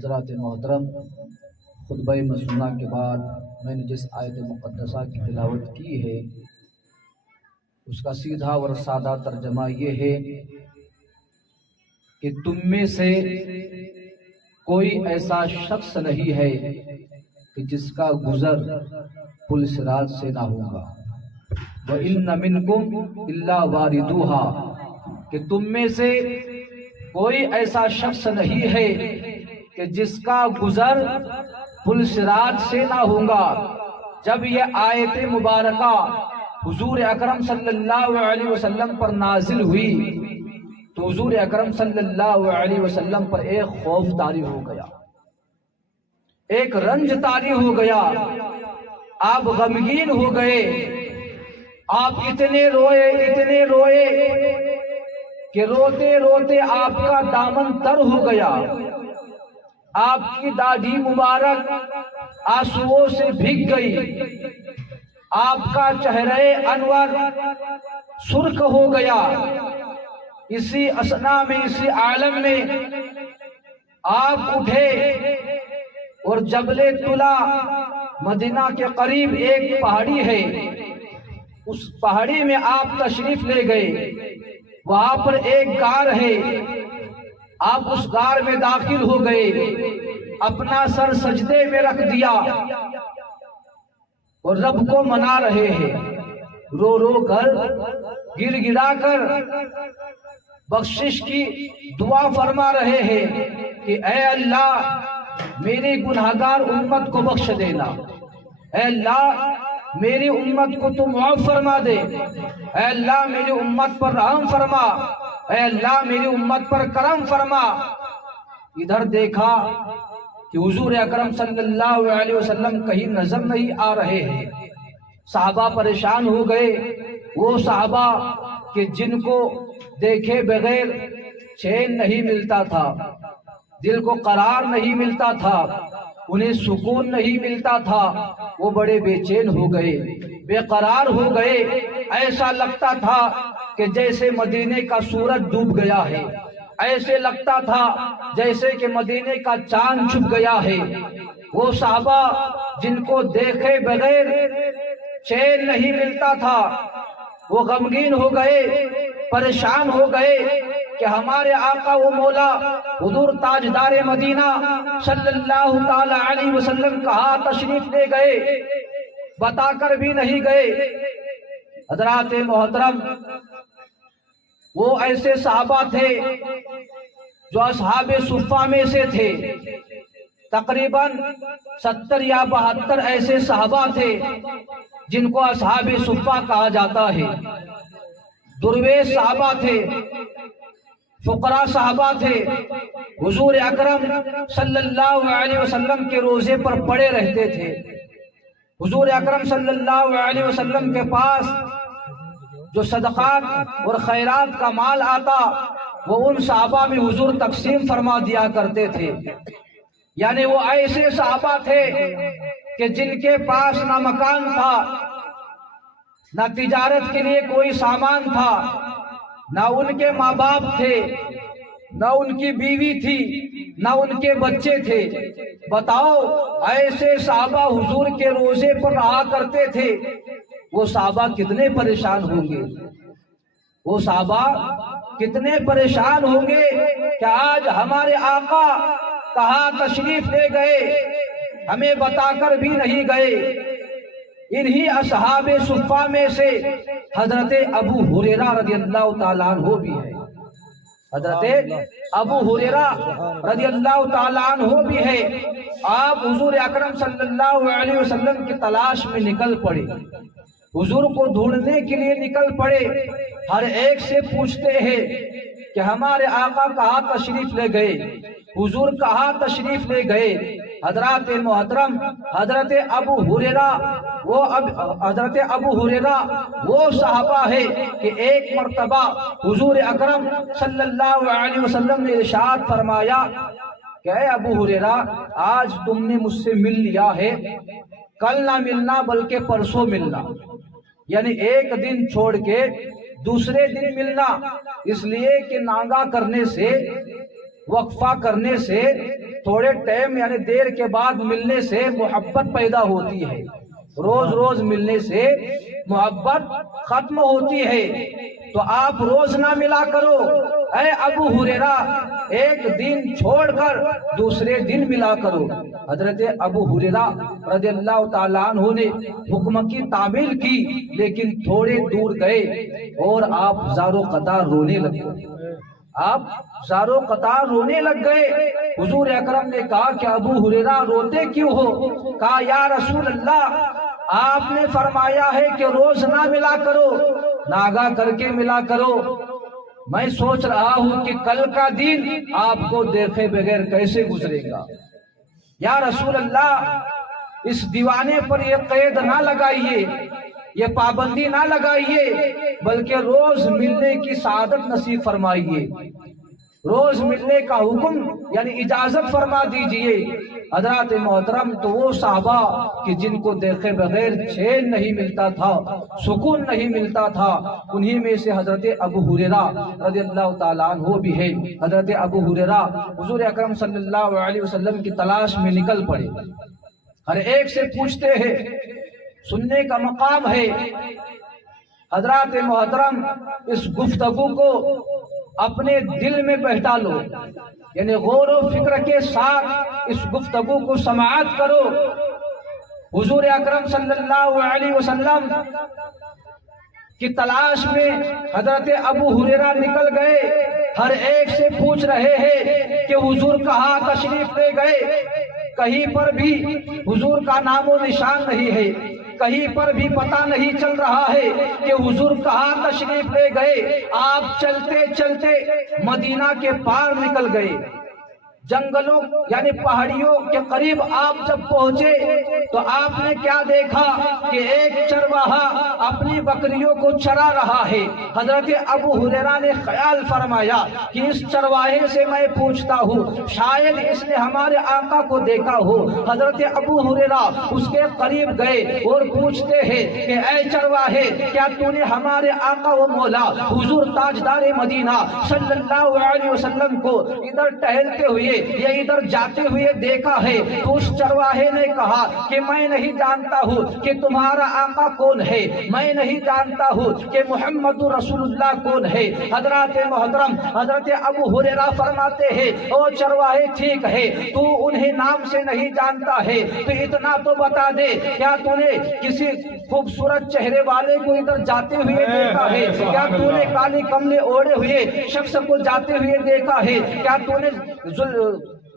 حضرات محترم، خطبہ مسنونہ کے بعد میں نے جس آیت مقدسہ کی تلاوت کی ہے اس کا سیدھا اور سادہ ترجمہ یہ ہے کہ تم میں سے کوئی ایسا شخص نہیں ہے کہ جس کا گزر پل صراط سے نہ ہوگا، وَإِنَّ مِنْكُمْ إِلَّا وَارِدُوهَا، کہ تم میں سے کوئی ایسا شخص نہیں ہے کہ جس کا گزر پل صراط سے نہ ہوگا۔ جب یہ آیت مبارکہ حضور اکرم صلی اللہ علیہ وسلم پر نازل ہوئی تو حضور اکرم صلی اللہ علیہ وسلم پر ایک خوف طاری ہو گیا، ایک رنج طاری ہو گیا، آپ غمگین ہو گئے، آپ اتنے روئے کہ روتے روتے آپ کا دامن تر ہو گیا، آپ کی داڑھی مبارک آنسوؤں سے بھیگ گئی، آپ کا چہرہ انور سرخ ہو گیا۔ اسی اثنا میں، اسی عالم میں آپ اٹھے اور جبل طلا مدینہ کے قریب ایک پہاڑی ہے، اس پہاڑی میں آپ تشریف لے گئے، وہاں پر ایک غار ہے، آپ اس غار میں داخل ہو گئے، اپنا سر سجدے میں رکھ دیا اور رب کو منا رہے ہیں، رو رو کر گر گرا کر بخشش کی دعا فرما رہے ہیں کہ اے اللہ میری گناہگار امت کو بخش دینا، اے اللہ میری امت کو تو معاف فرما دے، اے اللہ میری امت پر رحم فرما، اے اللہ میری امت پر کرم فرما۔ ادھر دیکھا کہ حضور اکرم صلی اللہ علیہ وسلم کہیں نظر نہیں آ رہے ہیں، صحابہ پریشان ہو گئے، وہ صحابہ کہ جن کو دیکھے بغیر چین نہیں ملتا تھا، دل کو قرار نہیں ملتا تھا، انہیں سکون نہیں ملتا تھا، وہ بڑے بے چین ہو گئے، بے قرار ہو گئے، ایسا لگتا تھا کہ جیسے مدینے کا سورج ڈوب گیا ہے، ایسے لگتا تھا جیسے کہ مدینے کا چاند چھپ گیا ہے۔ وہ صحابہ جن کو دیکھے بغیر چین نہیں ملتا تھا وہ غمگین ہو گئے، پریشان ہو گئے کہ ہمارے آقا و مولا حضور تاجدار مدینہ صلی اللہ تعالی علیہ وسلم کہاں تشریف لے گئے، بتا کر بھی نہیں گئے۔ حضرات محترم، وہ ایسے صحابہ تھے جو اصحاب صفہ میں سے تھے، تقریباً 70 یا 72 ایسے صحابہ تھے جن کو اصحاب صفہ کہا جاتا ہے۔ درویش صحابہ تھے، فقراء صحابہ تھے، حضور اکرم صلی اللہ علیہ وسلم کے روزے پر پڑے رہتے تھے۔ حضور اکرم صلی اللہ علیہ وسلم کے پاس جو صدقات اور خیرات کا مال آتا وہ ان صحابہ میں حضور تقسیم فرما دیا کرتے تھے۔ یعنی وہ ایسے صحابہ تھے کہ جن کے پاس نہ مکان تھا، نہ تجارت کے لیے کوئی سامان تھا، نہ ان کے ماں باپ تھے، نہ ان کی بیوی تھی، نہ ان کے بچے تھے۔ بتاؤ ایسے صحابہ حضور کے روزے پر رہا کرتے تھے، وہ صحابہ کتنے پریشان ہوں گے، وہ صحابہ کتنے پریشان ہوں گے کہ آج ہمارے آقا کہاں تشریف لے گئے، ہمیں بتا کر بھی نہیں گئے۔ انہی اصحاب صفہ میں سے حضرت ابو ہریرہ رضی اللہ تعالیٰ عنہ بھی ہے، حضرت ابو ہریرہ رضی اللہ تعالیٰ عنہ بھی ہے۔ آپ حضور اکرم صلی اللہ علیہ وسلم کی تلاش میں نکل پڑے، حضور کو ڈھونڈنے کے لیے نکل پڑے، ہر ایک سے پوچھتے ہیں کہ ہمارے آقا کہاں تشریف لے گئے، حضور کہاں تشریف لے گئے۔ حضرات محترم، حضرت ابو ہریرہ وہ صحابہ ہے کہ ایک مرتبہ حضور اکرم صلی اللہ علیہ وسلم نے ارشاد فرمایا کہ اے ابو ہریرہ، آج تم نے مجھ سے مل لیا ہے، کل نہ ملنا بلکہ پرسوں ملنا، یعنی ایک دن چھوڑ کے دوسرے دن ملنا، اس لیے کہ ناغہ کرنے سے، وقفہ کرنے سے تھوڑے ٹائم یعنی دیر کے بعد ملنے سے محبت پیدا ہوتی ہے، روز روز ملنے سے محبت ختم ہوتی ہے، تو آپ روز نہ ملا کرو۔ اے ابو ہریرہ ایک دن چھوڑ کر دوسرے دن ملا کرو۔ حضرت ابو ہریرہ رضی اللہ تعالیٰ عنہ نے حکم کی تعمیل کی، لیکن تھوڑے دور گئے اور آپ زارو قطار رونے لگ گئے، آپ زارو قطار رونے لگ گئے۔ حضور اکرم نے کہا کہ ابو ہریرہ روتے کیوں ہو؟ کہا یا رسول اللہ آپ نے فرمایا ہے کہ روز نہ ملا کرو، ناگا کر کے ملا کرو، میں سوچ رہا ہوں کہ کل کا دن آپ کو دیکھے بغیر کیسے گزرے گا۔ یا رسول اللہ اس دیوانے پر یہ قید نہ لگائیے، یہ پابندی نہ لگائیے، بلکہ روز ملنے کی سعادت نصیب فرمائیے، روز ملنے کا حکم یعنی اجازت فرما دیجئے۔ حضرات محترم تو وہ صحابہ کہ جن کو دیکھے بغیر چین نہیں ملتا تھا، سکون نہیں ملتا تھا، انہی میں سے حضرت ابو ہریرہ رضی اللہ تعالیٰ عنہ بھی ہے۔ حضرت ابو ہریرہ حضور اکرم صلی اللہ علیہ وسلم کی تلاش میں نکل پڑے، ہر ایک سے پوچھتے ہیں، سننے کا مقام ہے۔ حضرات محترم اس گفتگو کو اپنے دل میں بہتا لو، یعنی غور و فکر کے ساتھ اس گفتگو کو سماعت کرو۔ حضور اکرم صلی اللہ علیہ وسلم کی تلاش میں حضرت ابو ہریرہ نکل گئے، ہر ایک سے پوچھ رہے ہیں کہ حضور کہاں تشریف لے گئے؟ کہیں پر بھی حضور کا نام و نشان نہیں ہے، کہیں پر بھی پتہ نہیں چل رہا ہے کہ حضور کہاں تشریف لے گئے۔ آپ چلتے چلتے مدینہ کے پار نکل گئے، جنگلوں یعنی پہاڑیوں کے قریب آپ جب پہنچے تو آپ نے کیا دیکھا کہ ایک چرواہا اپنی بکریوں کو چرا رہا ہے۔ حضرت ابو ہریرہ نے خیال فرمایا کہ اس چرواہے سے میں پوچھتا ہوں، شاید اس نے ہمارے آقا کو دیکھا ہو۔ حضرت ابو ہریرہ اس کے قریب گئے اور پوچھتے ہیں کہ اے چرواہے، کیا تو نے ہمارے آقا و مولا حضور تاجدار مدینہ صلی اللہ علیہ وسلم کو ادھر ٹہلتے ہوئے یا ادھر جاتے ہوئے دیکھا ہے؟ تو اس چرواہے نے کہا کہ میں نہیں جانتا ہوں کہ تمہارا آقا کون ہے، میں نہیں جانتا ہوں کہ محمد رسول اللہ کون ہے۔ حضرات محترم حضرت ابو ہریرہ فرماتے ہیں، او چرواہے ٹھیک ہے تو انہیں نام سے نہیں جانتا ہے، تو اتنا تو بتا دے، کیا تو نے کسی خوبصورت چہرے والے کو ادھر جاتے ہوئے دیکھا ہے؟ کیا تو نے کالی کملے اوڑھے ہوئے شخص کو جاتے ہوئے دیکھا ہے؟ کیا تو نے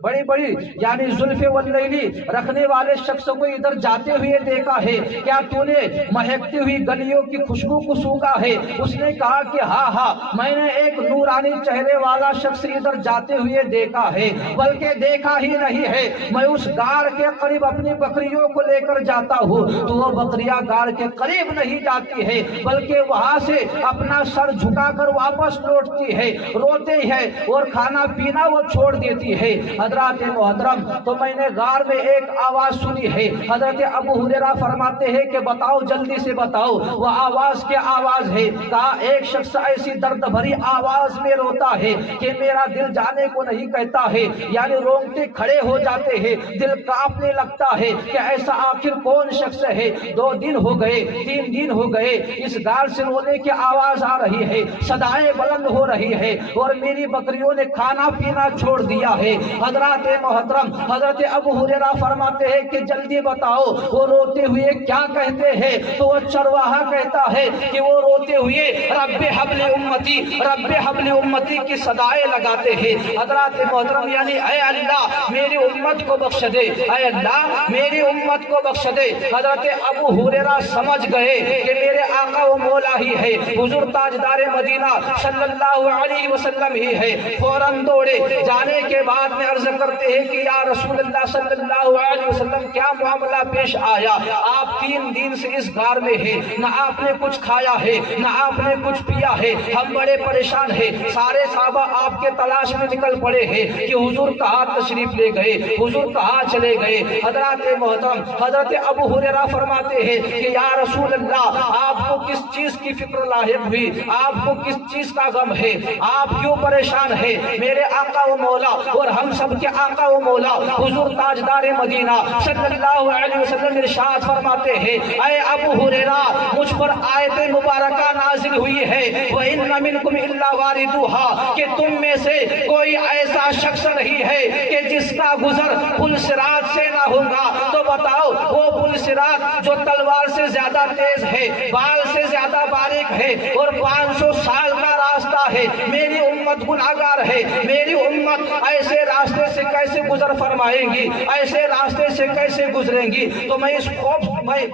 بڑی بڑی یعنی زلف واللیلی رکھنے والے شخص کو ادھر جاتے ہوئے دیکھا ہے؟ کیا تو نے مہکتی ہوئی گلیوں کی خوشبو کو سونگا ہے؟ اس نے کہا کہ ہاں ہاں میں نے ایک نورانی چہرے والا شخص ادھر جاتے ہوئے دیکھا ہے، بلکہ دیکھا ہی نہیں ہے، میں اس غار کے قریب اپنی بکریوں کو لے کر جاتا ہوں تو وہ بکریاں غار کے قریب نہیں جاتی ہے، بلکہ وہاں سے اپنا سر جھکا کر واپس لوٹتی ہے، روتے ہے اور کھانا پینا وہ چھوڑ دیتی ہے۔ حضرات محترم تو میں نے غار میں ایک آواز سنی ہے۔ حضرت ابو ہریرہ فرماتے ہیں کہ بتاؤ جلدی سے بتاؤ وہ آواز کیا آواز ہے؟ کہا ایک شخص ایسی درد بھری آواز میں روتا ہے کہ میرا دل جانے کو نہیں کہتا ہے، یعنی رونگٹے کھڑے ہو جاتے ہیں، دل کانپنے لگتا ہے کہ ایسا آخر کون شخص ہے؟ 2 دن ہو گئے، 3 دن ہو گئے، اس غار سے رونے کی آواز آ رہی ہے، صدائیں بلند ہو رہی ہے اور میری بکریوں نے کھانا پینا چھوڑ دیا ہے۔ حضرات محترم حضرت ابو ہریرہ فرماتے ہیں کہ جلدی بتاؤ وہ روتے ہوئے کیا کہتے ہیں؟ تو وہ چرواہا کہتا ہے کہ وہ روتے ہوئے رب حبل امتی رب حبل امتی کی صدائیں لگاتے ہیں۔ حضرات محترم یعنی اے اللہ میری امت کو بخش دے، اے اللہ میری امت کو بخش دے۔ حضرت ابو ہریرہ سمجھ گئے کہ میرے آقا و مولا ہی ہے، حضور تاجدار مدینہ صلی اللہ علیہ وسلم ہی ہے۔ فوراً دوڑے، جانے کے بعد میں عرض کرتے ہیں کہ یا رسول اللہ صلی اللہ علیہ وسلم کیا معاملہ پیش آیا؟ آپ 3 دن سے اس غار میں ہیں، نہ آپ نے کچھ کھایا ہے نہ آپ نے کچھ پیا ہے، ہم بڑے پریشان ہیں۔ سارے صحابہ آپ کے تلاش میں نکل پڑے ہیں کہ حضور کہاں تشریف لے گئے، حضور کہاں چلے گئے۔ حضرات محترم حضرت ابو ہریرہ فرماتے ہیں کہ یا رسول اللہ آپ کو کس چیز کی فکر لاحق ہوئی؟ آپ کو کس چیز کا غم ہے؟ آپ کیوں پریشان ہیں؟ میرے آقا و مولا مولا اور ہم سب کے آقا و مولا حضور تاجدار مدینہ صلی اللہ علیہ وسلم ارشاد فرماتے ہیں، اے ابو ہریرہ مجھ پر آیت مبارکہ نازل ہوئی ہے، وَإِنَّ مِنْكُمْ إِلَّا وَارِدُوهَا، کہ تم میں سے کوئی ایسا شخص نہیں ہے کہ جس کا گزر پل صراط سے نہ ہوگا۔ تو بتاؤ وہ پل صراط جو تلوار سے زیادہ تیز ہے، بال سے زیادہ باریک ہے اور 500 سال کا راستہ ہے، میری امت گناہگار ہے، میری امت ایسے راستے سے کیسے گزر فرمائیں گی، ایسے راستے سے کیسے گزریں گی؟ تو میں اس خوف میں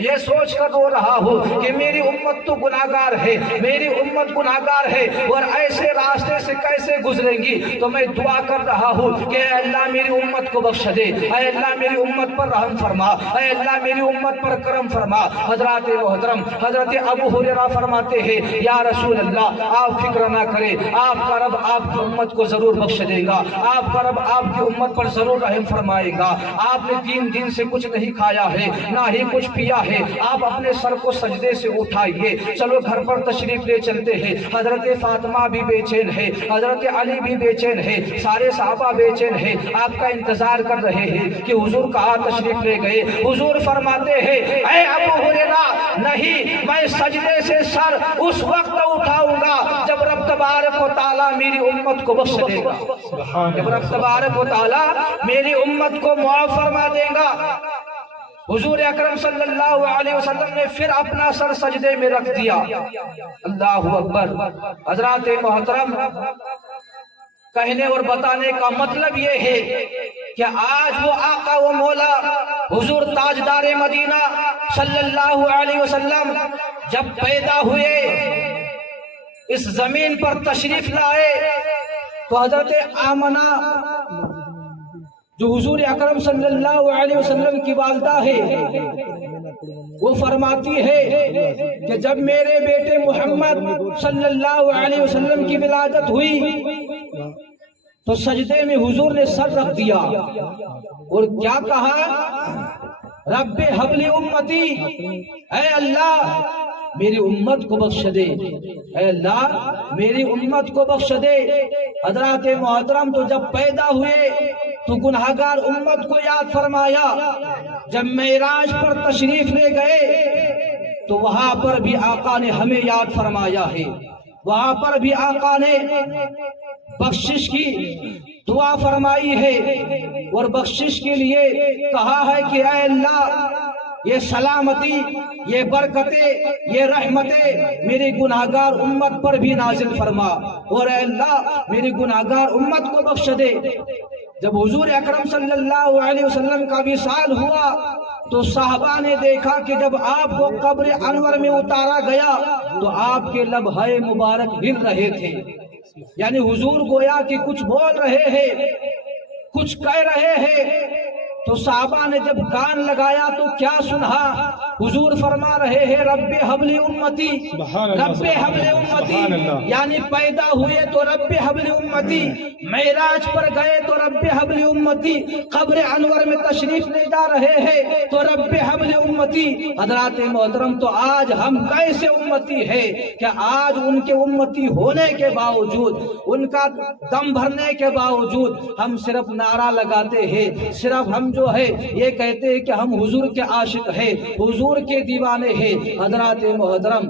یہ سوچ کر رو رہا ہوں کہ میری امت تو گناہگار ہے، میری امت گناہگار ہے اور ایسے راستے سے کیسے گزریں گی؟ تو میں دعا کر رہا ہوں کہ اے اللہ میری امت کو بخش دے، اے اللہ میری امت پر رحم فرما، اے اللہ میری امت پر کرم فرما۔ حضرات محترم حضرت ابو ہریرہ فرماتے ہیں، یا رسول اللہ آپ فکر نہ کریں، آپ کا رب آپ کی امت کو ضرور بخش دے گا، آپ کا رب آپ کی امت پر ضرور رحم فرمائے گا۔ آپ نے 3 دن سے کچھ نہیں کھایا ہے، نہ ہی کچھ پیا ہے، آپ اپنے سر کو سجدے سے اٹھائیے، چلو گھر پر تشریف لے چلتے ہیں۔ حضرت فاطمہ بھی بے چین ہے، حضرت علی بھی بے چین ہے، سارے صحابہ بے چین ہے، آپ کا انتظار کر رہے ہیں کہ حضور کہاں تشریف لے گئے۔ حضور فرماتے ہیں، اے ابو ہریرہ نہیں، میں سجدے سے سر اس وقت اٹھاؤں گا جب رب تبارک و تعالیٰ میری امت کو بخش دے گا، جب رب تبارک و تعالیٰ میری امت کو معاف فرما دے گا۔ حضور اکرم صلی اللہ علیہ وسلم نے پھر اپنا سر سجدے میں رکھ دیا۔ اللہ اکبر۔ حضرات محترم کہنے اور بتانے کا مطلب یہ ہے کہ آج وہ آقا و مولا حضور تاجدار مدینہ صلی اللہ علیہ وسلم جب پیدا ہوئے، اس زمین پر تشریف لائے، تو حضرت آمنہ جو حضور اکرم صلی اللہ علیہ وسلم کی والدہ ہے، وہ فرماتی ہے کہ جب میرے بیٹے محمد صلی اللہ علیہ وسلم کی ولادت ہوئی تو سجدے میں حضور نے سر رکھ دیا اور کیا کہا؟ رب حب لی امتی، اے اللہ میری امت کو بخش دے، اے اللہ میری امت کو بخش دے۔ حضرات محترم تو جب پیدا ہوئے تو گناہگار امت کو یاد فرمایا، جب معراج پر تشریف لے گئے تو وہاں پر بھی آقا نے ہمیں یاد فرمایا ہے، وہاں پر بھی آقا نے بخشش کی دعا فرمائی ہے اور بخشش کے لیے کہا ہے کہ اے اللہ یہ سلامتی، یہ برکتیں، یہ رحمتیں میری گناہگار امت پر بھی نازل فرما، اور اے اللہ میری گناہگار امت کو بخش دے۔ جب حضور اکرم صلی اللہ علیہ وسلم کا وصال ہوا تو صحابہ نے دیکھا کہ جب آپ کو قبر انور میں اتارا گیا تو آپ کے لبہائے مبارک ہل رہے تھے، یعنی حضور گویا کہ کچھ بول رہے ہیں، کچھ کہہ رہے ہیں۔ تو صحابہ نے جب کان لگایا تو کیا سنا؟ حضور فرما رہے ہیں رب حبل امتی، رب حبل امتی، یعنی پیدا ہوئے تو رب حبل امتی، معراج پر گئے تو رب حبل امتی، قبر انور میں تشریف لے جا رہے ہیں تو رب حبل امتی۔ حضرات محترم تو آج ہم کیسے امتی ہیں کہ آج ان کے امتی ہونے کے باوجود، ان کا دم بھرنے کے باوجود ہم صرف نعرہ لگاتے ہیں، صرف ہم جو ہے یہ کہتے ہیں کہ ہم حضور کے عاشق ہیں، حضور کے دیوانے ہیں۔ حضرات محترم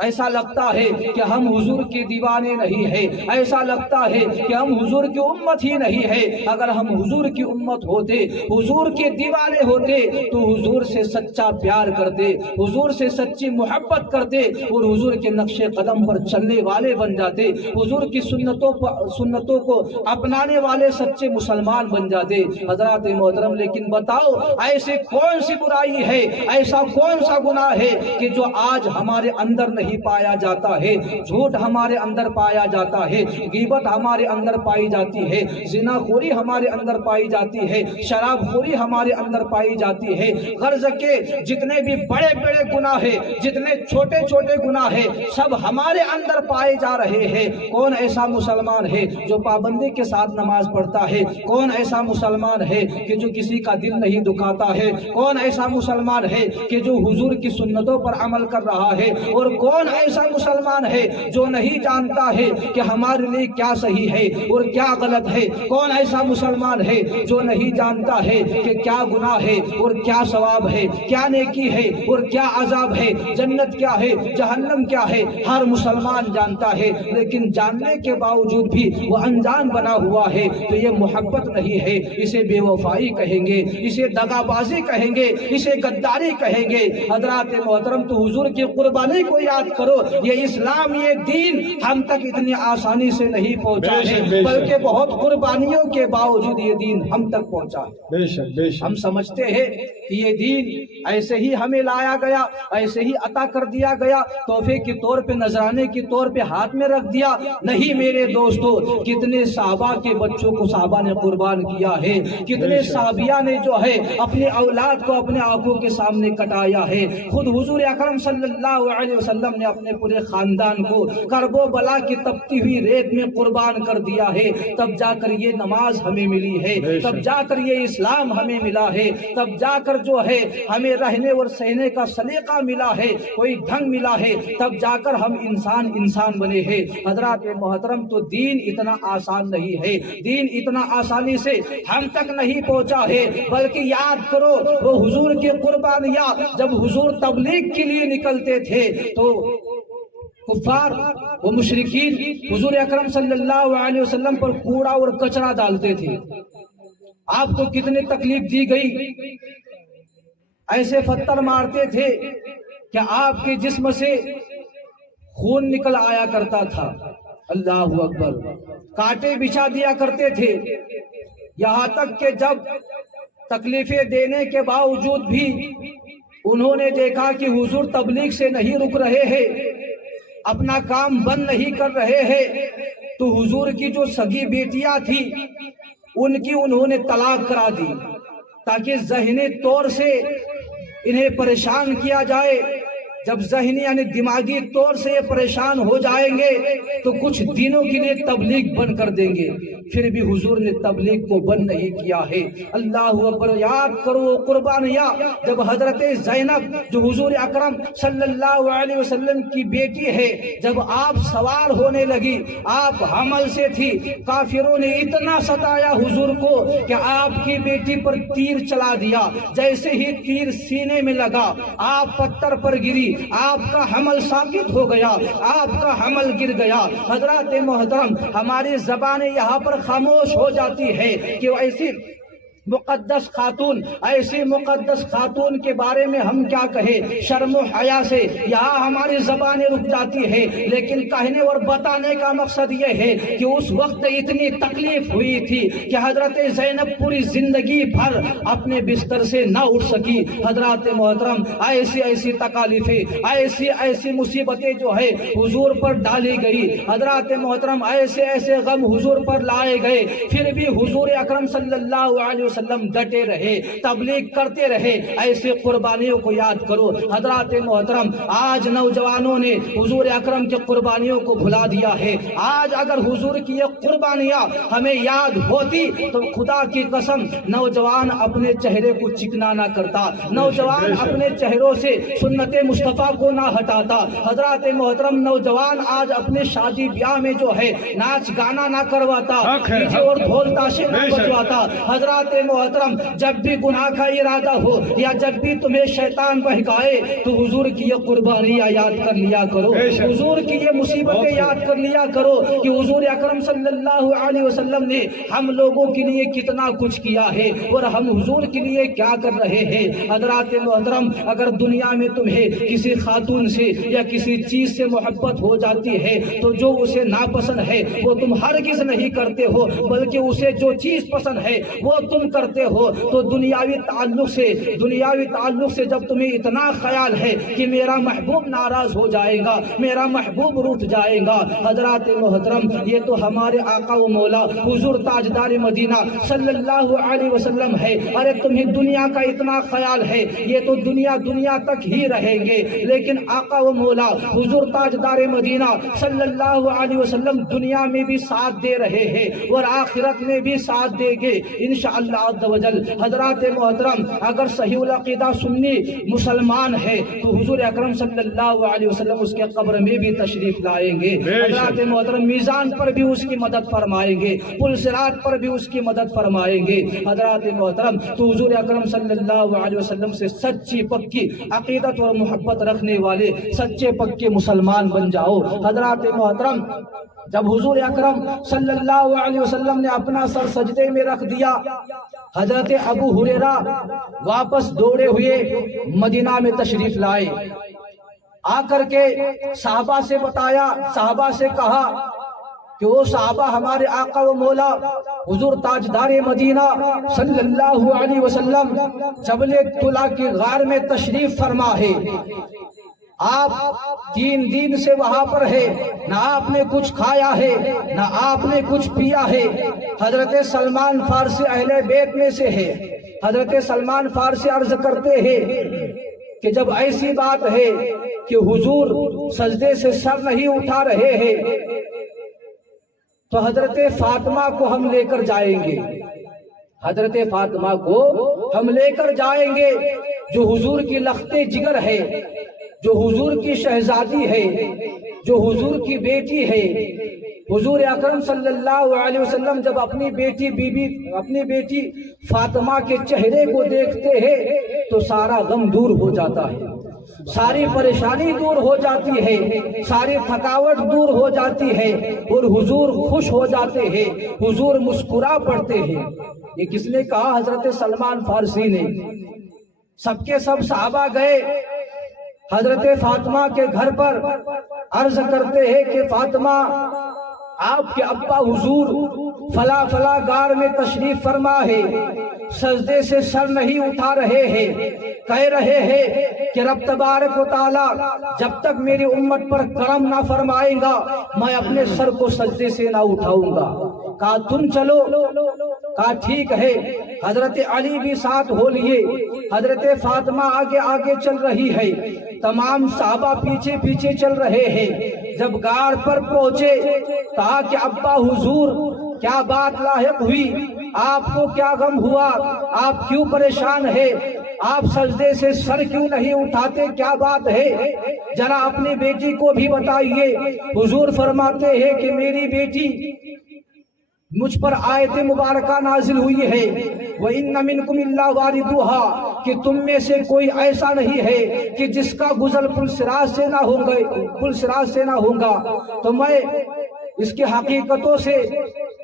ایسا لگتا ہے کہ ہم حضور کے دیوانے نہیں ہیں، ایسا لگتا ہے کہ ہم حضور کی امت ہی نہیں ہے۔ اگر ہم حضور کی امت ہوتے، حضور کے دیوانے ہوتے تو حضور سے سچا پیار کرتے، حضور سے سچی محبت کرتے اور حضور کے نقش قدم پر چلنے والے بن جاتے، حضور کی سنتوں کو اپنانے والے سچے مسلمان بن جاتے۔ حضرات محترم لیکن بتاؤ ایسے کون سی برائی ہے، ایسا کون سا گناہ ہے کہ جو آج ہمارے اندر نہیں پایا جاتا ہے؟ جھوٹ ہمارے اندر پایا جاتا ہے، غیبت ہمارے اندر پائی جاتی ہے، زنا خوری ہمارے اندر پائی جاتی ہے، شراب خوری ہمارے اندر پائی جاتی ہے۔ غرض کے جتنے بھی بڑے بڑے گناہ ہیں، جتنے چھوٹے چھوٹے گناہ ہیں، سب ہمارے اندر پائے جا رہے ہیں۔ کون ایسا مسلمان ہے جو پابندی کے ساتھ نماز پڑھتا ہے؟ کون ایسا مسلمان ہے کہ جو کسی کا دل نہیں دکھاتا ہے؟ کون ایسا مسلمان ہے کہ جو حضور کی سنتوں پر عمل کر رہا ہے؟ اور کون ایسا مسلمان ہے جو نہیں جانتا ہے کہ ہمارے لیے کیا صحیح ہے اور کیا غلط ہے؟ کون ایسا مسلمان ہے جو نہیں جانتا ہے کہ کیا گناہ ہے اور کیا ثواب ہے، کیا نیکی ہے اور کیا عذاب ہے، جنت کیا ہے، جہنم کیا ہے؟ ہر مسلمان جانتا ہے، لیکن جاننے کے باوجود بھی وہ انجان بنا ہوا ہے۔ تو یہ محبت نہیں ہے، اسے بے وفائی کہیں گے، اسے دغا بازی کہیں گے، اسے غداری کہیں گے۔ حضرات محترم، تو حضور کی قربانی کو یاد کرو۔ یہ اسلام، یہ دین ہم تک اتنی آسانی سے نہیں پہنچا ہے، بلکہ بہت قربانیوں کے باوجود یہ دین ہم تک پہنچا ہے۔ ہم سمجھتے ہیں کہ یہ دین ایسے ہی ہمیں لایا گیا، ایسے ہی عطا کر دیا گیا، تحفے کے طور پہ، نذرانے کے طور پہ ہاتھ میں رکھ دیا۔ نہیں میرے دوستو، کتنے صحابہ کے بچوں کو صحابہ نے قربان کیا ہے، کتنے صحابیہ نے جو ہے اپنے اولاد کو اپنے آنکھوں کے سامنے کٹایا ہے۔ خود حضور اکرم صلی اللہ علیہ وسلم نے اپنے پورے خاندان کو کرب و بلا کی تپتی ہوئی ریت میں قربان کر دیا ہے۔ تب جا کر یہ نماز ہمیں ملی ہے، تب جا کر یہ اسلام ہمیں ملا ہے، تب جا کر جو ہے ہمیں رہنے اور سہنے کا سلیقہ ملا ہے، کوئی ڈھنگ ملا ہے، تب جا کر ہم انسان بنے ہیں۔ حضرات محترم، تو دین اتنا آسان نہیں ہے، دین اتنا آسانی سے ہم تک نہیں پہنچا ہے، بلکہ یاد کرو وہ حضور کی قربانیاں جب حضور تبلیغ کے لیے نکلتے تھے تو کفار و مشرکین حضور اکرم صلی اللہ علیہ وسلم پر کوڑا اور کچرا ڈالتے تھے۔ آپ کو کتنی تکلیف دی گئی، ایسے پتھر مارتے تھے کہ آپ کے جسم سے خون نکل آیا کرتا تھا۔ اللہ اکبر، کانٹے بچھا دیا کرتے تھے، یہاں تک کہ جب تکلیفیں دینے کے باوجود بھی انہوں نے دیکھا کہ حضور تبلیغ سے نہیں رک رہے ہیں، اپنا کام بند نہیں کر رہے ہیں، تو حضور کی جو سگی بیٹیاں تھی ان کی انہوں نے طلاق کرا دی، تاکہ ذہنی طور سے انہیں پریشان کیا جائے۔ جب ذہنی یعنی دماغی طور سے یہ پریشان ہو جائیں گے تو کچھ دنوں کے لیے تبلیغ بند کر دیں گے۔ پھر بھی حضور نے تبلیغ کو بند نہیں کیا ہے۔ اللہ اکبر، یاد کرو قربانیاں جب حضرت زینب جو حضور اکرم صلی اللہ علیہ وسلم کی بیٹی ہے، جب آپ سوار ہونے لگی، آپ حمل سے تھی، کافروں نے اتنا ستایا حضور کو کہ آپ کی بیٹی پر تیر چلا دیا۔ جیسے ہی تیر سینے میں لگا، آپ پتھر پر گری، آپ کا حمل ثابت ہو گیا، آپ کا حمل گر گیا۔ حضرات محترم، ہماری زبانیں یہاں پر خاموش ہو جاتی ہے کہ ایسی مقدس خاتون، ایسی مقدس خاتون کے بارے میں ہم کیا کہیں، شرم و حیا سے یہاں ہماری زبانیں رک جاتی ہے۔ لیکن کہنے اور بتانے کا مقصد یہ ہے کہ اس وقت اتنی تکلیف ہوئی تھی کہ حضرت زینب پوری زندگی بھر اپنے بستر سے نہ اٹھ سکی۔ حضرات محترم، ایسی تکالیفیں، ایسی مصیبتیں جو ہے حضور پر ڈالی گئی۔ حضرات محترم، ایسے غم حضور پر لائے گئے، پھر بھی حضور اکرم صلی اللہ علیہ وسلم ڈٹے رہے، تبلیغ کرتے رہے۔ ایسے قربانیوں کو یاد کرو۔ حضرات محترم، آج نوجوانوں نے حضور اکرم کے قربانیوں کو بھلا دیا ہے۔ آج اگر حضور کی یہ قربانیاں ہمیں یاد ہوتی تو خدا کی قسم نوجوان اپنے چہرے کو چکنا نہ کرتا، نوجوان اپنے چہروں سے سنت مصطفیٰ کو نہ ہٹاتا۔ حضرات محترم، نوجوان آج اپنے شادی بیاہ میں جو ہے ناچ گانا نہ کرواتا، ڈیجے اور ڈھول تاشے نہ بجواتا۔ حضرات محترم، جب بھی گناہ کا ارادہ ہو یا جب بھی تمہیں شیطان بہکائے تو حضور کی یہ قربانیاں یاد کر لیا کرو، حضور کی یہ مصیبتیں یاد کر لیا کرو کہ حضور اکرم صلی اللہ علیہ وسلم نے ہم لوگوں کے لیے کتنا کچھ کیا ہے اور ہم حضور کے لیے کیا کر رہے ہیں۔ حضرات محترم، اگر دنیا میں تمہیں کسی خاتون سے یا کسی چیز سے محبت ہو جاتی ہے تو جو اسے ناپسند ہے وہ تم ہرگز نہیں کرتے ہو، بلکہ اسے جو چیز پسند ہے وہ تم کرتے ہو۔ تو دنیاوی تعلق سے جب تمہیں اتنا خیال ہے کہ میرا محبوب ناراض ہو جائے گا، میرا محبوب روٹھ جائے گا، حضرات محترم، یہ تو ہمارے آقا و مولا حضور تاجدار مدینہ صلی اللہ علیہ وسلم ہے۔ ارے تمہیں دنیا کا اتنا خیال ہے، یہ تو دنیا تک ہی رہیں گے، لیکن آقا و مولا حضور تاجدار مدینہ صلی اللہ علیہ وسلم دنیا میں بھی ساتھ دے رہے ہیں اور آخرت میں بھی ساتھ دیں گے انشاءاللہ اللہ عز و جل حضرات محترم اگر صحیح العقیدہ سنی مسلمان ہے تو حضور اکرم صلی اللہ علیہ وسلم اس کے قبر میں بھی تشریف لائیں گے. حضرات محترم میزان پر بھی اس کی مدد فرمائیں گے, پل صراط پر بھی اس کی مدد فرمائیں گے. حضرات محترم تو حضور اکرم صلی اللہ علیہ وسلم سے سچی پکی عقیدت اور محبت رکھنے والے سچے پکے مسلمان بن جاؤ. حضرات محترم جب حضور اکرم صلی اللہ علیہ وسلم نے اپنا سر سجدے میں رکھ دیا, حضرت ابو ہریرہ واپس دوڑے ہوئے مدینہ میں تشریف لائے. آ کر کے صحابہ سے بتایا, صحابہ سے کہا کہ وہ صحابہ ہمارے آقا و مولا حضور تاجدار مدینہ صلی اللہ علیہ وسلم جبل طلع کی غار میں تشریف فرما ہے. آپ 3 دن سے وہاں پر ہے, نہ آپ نے کچھ کھایا ہے نہ آپ نے کچھ پیا ہے. حضرت سلمان فارسی اہل بیت میں سے ہے. حضرت سلمان فارسی عرض کرتے ہیں کہ جب ایسی بات ہے کہ حضور سجدے سے سر نہیں اٹھا رہے ہیں تو حضرت فاطمہ کو ہم لے کر جائیں گے. حضرت فاطمہ کو ہم لے کر جائیں گے جو حضور کی لخت جگر ہے, جو حضور کی شہزادی ہے, جو حضور کی بیٹی ہے. حضور اکرم صلی اللہ علیہ وسلم جب اپنی بیٹی فاطمہ کے چہرے کو دیکھتے ہیں تو سارا غم دور ہو جاتا ہے, ساری پریشانی دور ہو جاتی ہے, ساری تھکاوٹ دور ہو جاتی ہے اور حضور خوش ہو جاتے ہیں, حضور مسکرا پڑتے ہیں. یہ کس نے کہا؟ حضرت سلمان فارسی نے. سب کے سب صحابہ گئے حضرت فاطمہ کے گھر پر, عرض کرتے ہیں کہ فاطمہ آپ کے ابا حضور فلا فلا غار میں تشریف فرما ہے, سجدے سے سر نہیں اٹھا رہے ہیں, کہہ رہے ہیں کہ رب تبارک و تعالی جب تک میری امت پر کرم نہ فرمائے گا میں اپنے سر کو سجدے سے نہ اٹھاؤں گا. کہا تم چلو, کہا ٹھیک ہے. حضرت علی بھی ساتھ ہو لیے, حضرت فاطمہ آگے آگے چل رہی ہے, تمام صحابہ پیچھے پیچھے چل رہے ہیں. جب غار پر پہنچے کہا کہ ابا حضور کیا بات لاحق ہوئی, آپ کو کیا غم ہوا, آپ کیوں پریشان ہے, آپ سجدے سے سر کیوں نہیں اٹھاتے, کیا بات ہے, ذرا اپنی بیٹی کو بھی بتائیے. حضور فرماتے ہیں کہ میری بیٹی مجھ پر آیت مبارکہ نازل ہوئی ہے وَإِنَّ مِنْكُمْ إِلَّا وَارِدُوهَا, کہ تم میں سے کوئی ایسا نہیں ہے کہ جس کا گزر پل صراط سے نہ ہوگا. تو میں اس کی حقیقتوں سے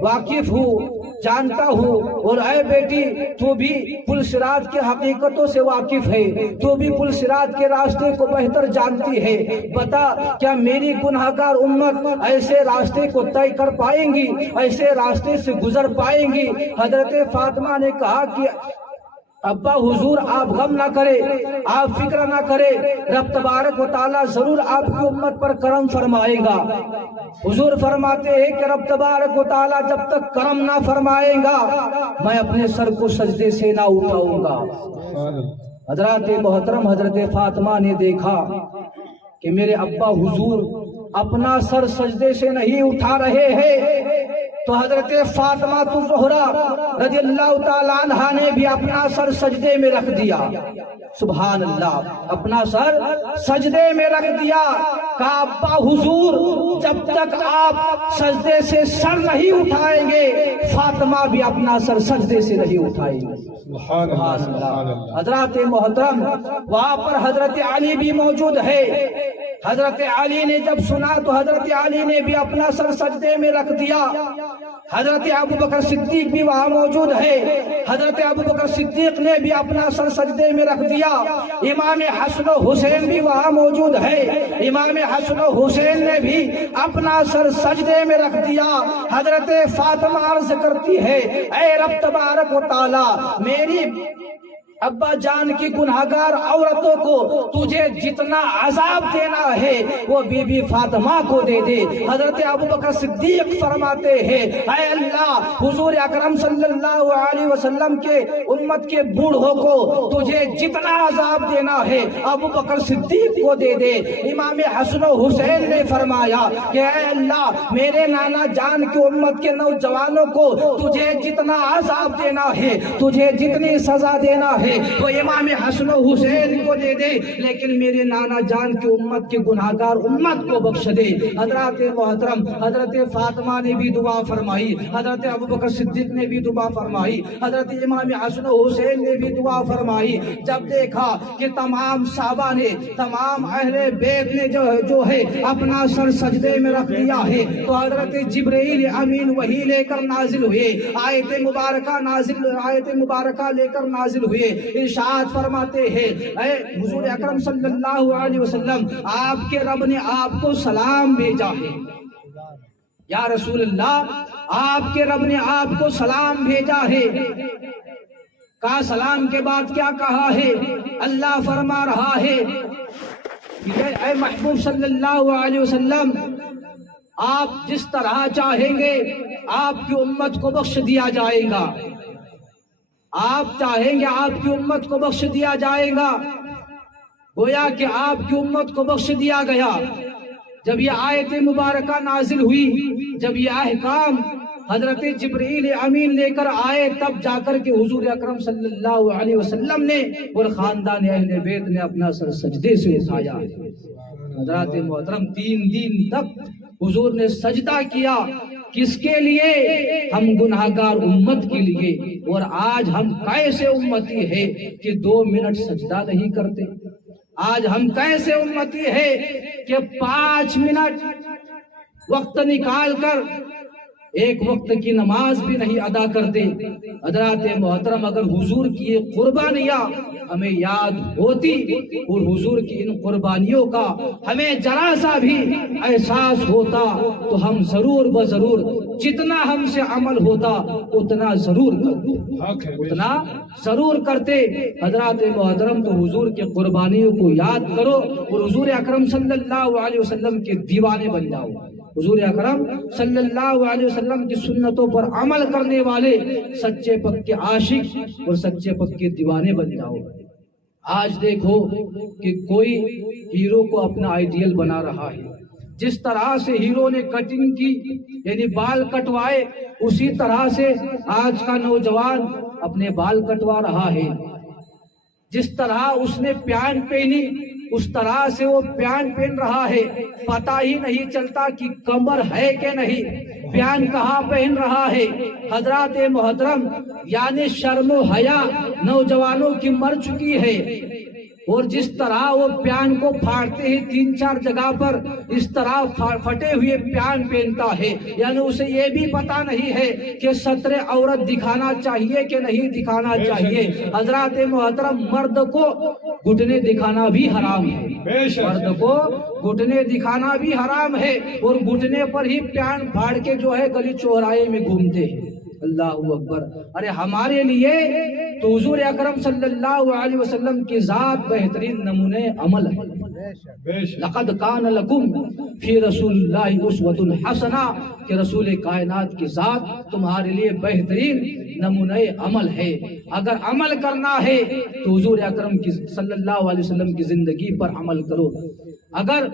واقف ہوں, جانتا ہوں, اور اے بیٹی تو بھی پل صراط کی حقیقتوں سے واقف ہے, تو بھی پل صراط کے راستے کو بہتر جانتی ہے. بتا کیا میری گناہگار امت ایسے راستے کو طے کر پائیں گی, ایسے راستے سے گزر پائیں گی؟ حضرت فاطمہ نے کہا کہ ابا حضور آپ غم نہ کرے, آپ فکر نہ کرے, رب تبارک و تعالی ضرور آپ کی امت پر کرم فرمائے گا. حضور فرماتے ہیں کہ رب تبارک و تعالی جب تک کرم نہ فرمائے گا میں اپنے سر کو سجدے سے نہ اٹھاؤں گا. حضرات محترم حضرت فاطمہ نے دیکھا کہ میرے ابا حضور اپنا سر سجدے سے نہیں اٹھا رہے ہیں تو حضرت فاطمہ الزہرا رضی اللہ تعالیٰ عنہ نے بھی اپنا سر سجدے میں رکھ دیا. سبحان اللہ, اپنا سر سجدے میں رکھ دیا. کہا ابا حضور جب تک آپ سجدے سے سر نہیں اٹھائیں گے فاطمہ بھی اپنا سر سجدے سے نہیں اٹھائیں گے. سبحان اللہ. حضرات محترم وہاں پر حضرت علی بھی موجود ہے. حضرت علی نے جب سنا تو حضرت علی نے بھی اپنا سر سجدے میں رکھ دیا. حضرت ابو بکر صدیق بھی وہاں موجود ہے. حضرت ابو بکر صدیق نے بھی اپنا سر سجدے میں رکھ دیا. امام حسن و حسین بھی وہاں موجود ہے. امام حسن و حسین نے بھی اپنا سر سجدے میں رکھ دیا. حضرت فاطمہ عرض کرتی ہے اے رب تبارک و تعالی میری ابا جان کی گناہگار عورتوں کو تجھے جتنا عذاب دینا ہے وہ بی بی فاطمہ کو دے دے۔ حضرت ابوبکر صدیق فرماتے ہیں اے اللہ حضور اکرم صلی اللہ علیہ وسلم کے امت کے بوڑھوں کو تجھے جتنا عذاب دینا ہے ابوبکر صدیق کو دے دے۔ امام حسن و حسین نے فرمایا کہ اے اللہ میرے نانا جان کی امت کے نوجوانوں کو تجھے جتنا عذاب دینا ہے، تجھے جتنی سزا دینا ہے وہ امام حسن و حسین کو دے دے، لیکن میرے نانا جان کی امت کی گناہگار امت کو بخش دے۔ حضرات محترم حضرت فاطمہ نے بھی دعا فرمائی، حضرت ابوبکر صدیق نے بھی دعا فرمائی، حضرت امام حسن و حسین نے بھی دعا فرمائی۔ جب دیکھا کہ تمام صحابہ نے، تمام اہل بیت نے جو ہے اپنا سر سجدے میں رکھ دیا ہے، تو حضرت جبرائیل امین وہی لے کر نازل ہوئے، آیت مبارکہ لے کر نازل ہوئے۔ ارشاد فرماتے ہیں اے حضور اکرم صلی اللہ علیہ وسلم آپ کے رب نے آپ کو سلام بھیجا ہے۔ یا رسول اللہ آپ کے رب نے آپ کو سلام بھیجا ہے۔ کہا سلام کے بعد کیا کہا ہے؟ اللہ فرما رہا ہے اے محبوب صلی اللہ علیہ وسلم آپ جس طرح چاہیں گے آپ کی امت کو بخش دیا جائے گا، آپ چاہیں گے آپ کی امت کو بخش دیا جائے گا۔ گویا کہ آپ کی امت کو بخش دیا گیا۔ جب یہ آیت مبارکہ نازل ہوئی، جب یہ احکام حضرت جبرائیل امین لے کر آئے، تب جا کر کے حضور اکرم صلی اللہ علیہ وسلم نے اور خاندان اہل بیت نے اپنا سر سجدے سے اٹھایا۔ حضرات محترم 3 دن تک حضور نے سجدہ کیا، کس کے لیے؟ ہم گناہگار امت کے لیے۔ اور آج ہم کیسے امتی ہے کہ 2 منٹ سجدہ نہیں کرتے؟ آج ہم کیسے امتی ہے کہ 5 منٹ وقت نکال کر ایک وقت کی نماز بھی نہیں ادا کرتے؟ حضرات محترم اگر حضور کی یہ قربانیاں ہمیں یاد ہوتی اور حضور کی ان قربانیوں کا ہمیں ذرا سا بھی احساس ہوتا تو ہم ضرور بضرور جتنا ہم سے عمل ہوتا اتنا ضرور کرتے۔ حضرات محترم تو حضور کے قربانیوں کو یاد کرو اور حضور اکرم صلی اللہ علیہ وسلم کے دیوانے بن جاؤ۔ حضور اکرم صلی اللہ علیہ وسلم کی سنتوں پر عمل کرنے والے سچے پکے عاشق اور سچے پکے دیوانے بن جاؤ۔ آج دیکھو کہ کوئی ہیرو کو اپنا آئیڈیل بنا رہا ہے، جس طرح سے ہیرو نے کٹنگ کی یعنی بال کٹوائے، اسی طرح سے آج کا نوجوان اپنے بال کٹوا رہا ہے۔ جس طرح اس نے پینٹ پہنی اس طرح سے وہ پینٹ پہن رہا ہے، پتہ ہی نہیں چلتا کہ کمر ہے کہ نہیں، پینٹ کہاں پہن رہا ہے۔ حضرات محترم یعنی شرم و حیا نوجوانوں کی مر چکی ہے، اور جس طرح وہ پیان کو پھاڑتے ہیں 3-4 جگہ پر، اس طرح پھٹے ہوئے پیان پہنتا ہے، یعنی اسے یہ بھی پتا نہیں ہے کہ سطر عورت دکھانا چاہیے کہ نہیں دکھانا چاہیے۔ حضرات محترم مرد کو گھٹنے دکھانا بھی حرام ہے، مرد کو گھٹنے دکھانا بھی حرام ہے، اور گھٹنے پر ہی پیان پھاڑ کے جو ہے گلی چوراہے میں گھومتے ہیں۔ اللہ اکبر۔ ارے ہمارے لیے تو حضور اکرم صلی اللہ علیہ وسلم کی ذات بہترین نمونے عمل ہے۔ لقد کان لکم فی رسول اللہ اسوۃ حسنہ، کہ رسول کائنات کی ذات تمہارے لیے بہترین نمونے عمل ہے۔ اگر عمل کرنا ہے تو حضور اکرم کی صلی اللہ علیہ وسلم کی زندگی پر عمل کرو۔ اگر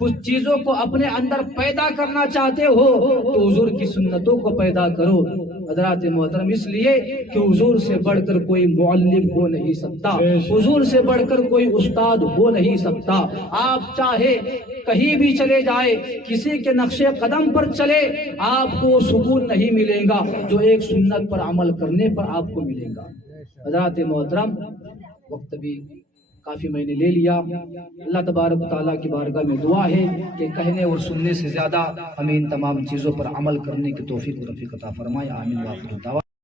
کچھ چیزوں کو اپنے اندر پیدا کرنا چاہتے ہو تو حضور کی سنتوں کو پیدا کرو۔ حضرات محترم اس لیے کہ حضور سے بڑھ کر کوئی معلم ہو نہیں سکتا، حضور سے بڑھ کر کوئی استاد ہو نہیں سکتا۔ آپ چاہے کہیں بھی چلے جائے، کسی کے نقش قدم پر چلے، آپ کو سکون نہیں ملے گا جو ایک سنت پر عمل کرنے پر آپ کو ملے گا۔ حضرات محترم وقت بھی کافی میں نے لے لیا۔ اللہ تبارک و تعالیٰ کی بارگاہ میں دعا ہے کہ کہنے اور سننے سے زیادہ ہمیں ان تمام چیزوں پر عمل کرنے کی توفیق و رفیق عطا فرمائے۔ آمین۔